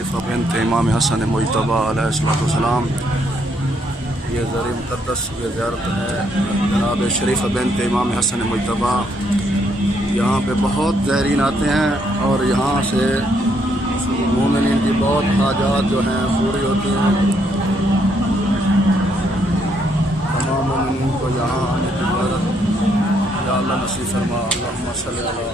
शरीफ़ा बिन्त इमाम हसन मुज्तबा अलैहिस्सलाम। ये ज़र मुक़द्दस ये ज़ियारत है जनाब शरीफ़ा बिन्त इमाम हसन मुज्तबा। यहाँ पे बहुत ज़ायरीन आते हैं और यहाँ से मोमिनीन की बहुत हाजात जो हैं पूरी होती हैं। तमाम मोमिनीन को यहाँ आने की इजाज़त या अल्लाह नसीब फरमा। अल्लाहुम्मा सल्ली अला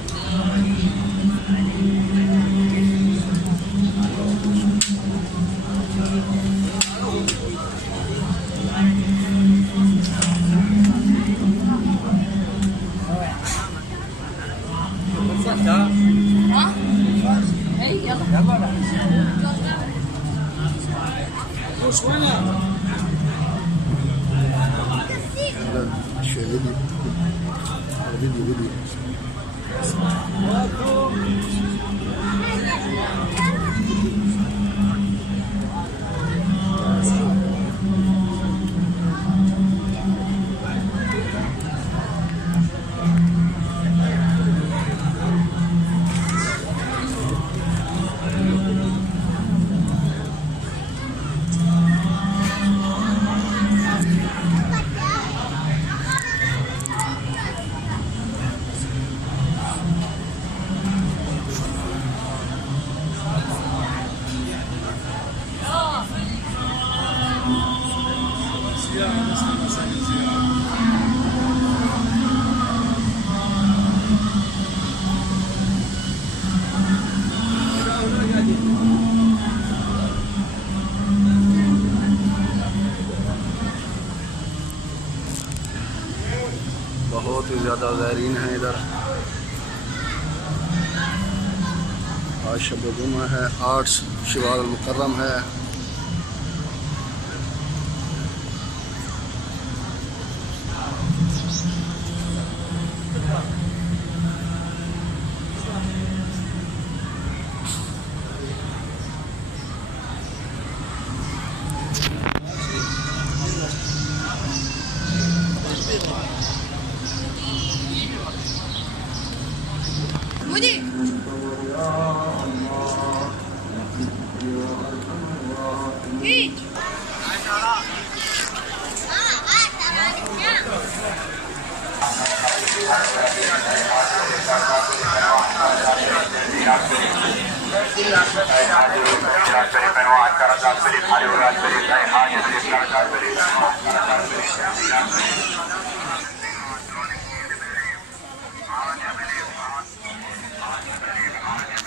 बहुत ही ज़्यादा ज़ायरीन हैं इधर। आज शब जुमा है, 8 शवाल मुकर्रम है।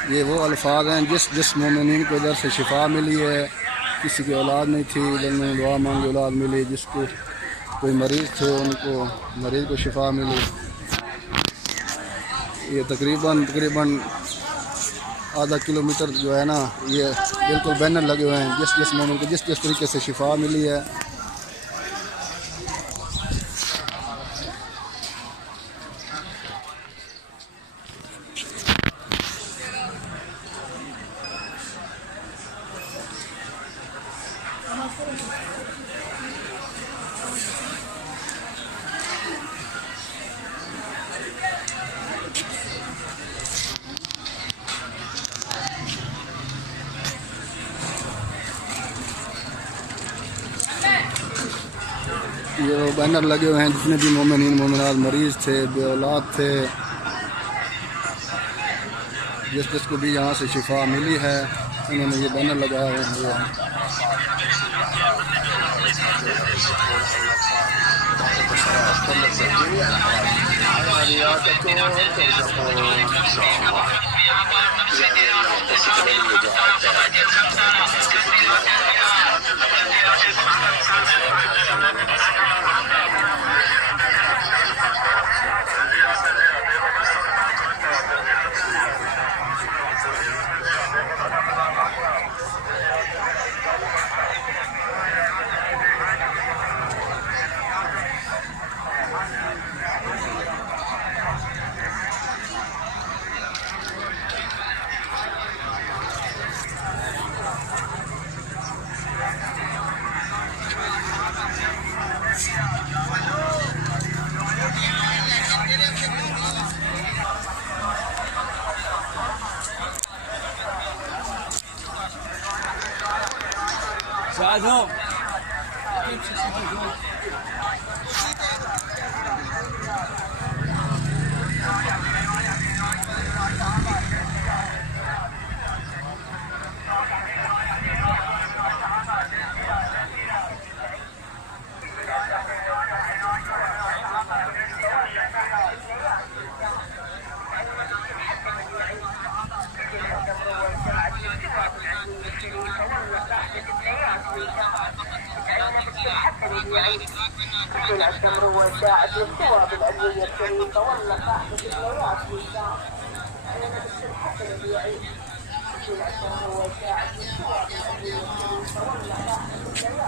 ये वो अल्फाज हैं जिस मोमिनीन को इधर से शिफा मिली है। किसी की औलाद नहीं थी, इधर में दुआ मांगी औलाद मिली। जिसको कोई मरीज़ थे उनको मरीज़ को शिफा मिली। ये तकरीबन आधा किलोमीटर जो है ना, ये बिल्कुल बैनर लगे हुए हैं जिस मोमिन को जिस तरीके से शिफा मिली है। ये बैनर लगे हुए हैं जितने भी मोमिनीन मोमिनात मरीज़ थे, बे औलाद थे, जिसको भी यहाँ से शिफा मिली है उन्होंने ये बैनर लगाए हुए हैं। ساعدهم. التمر والساعة للصور بالأدوية الشريفة ولا صاحبة الليات والساعة أنا بالسلحة الذي يعيش التمر والساعة للصور بالأدوية الشريفة ولا صاحبة الليات والساعة أنا بالسلحة الذي يعيش التمر والساعة للصور بالأدوية الشريفة ولا صاحبة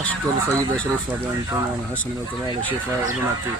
أشكر السيدة شريفة بنت إمام حسن الميطبة شفاء ابنتي.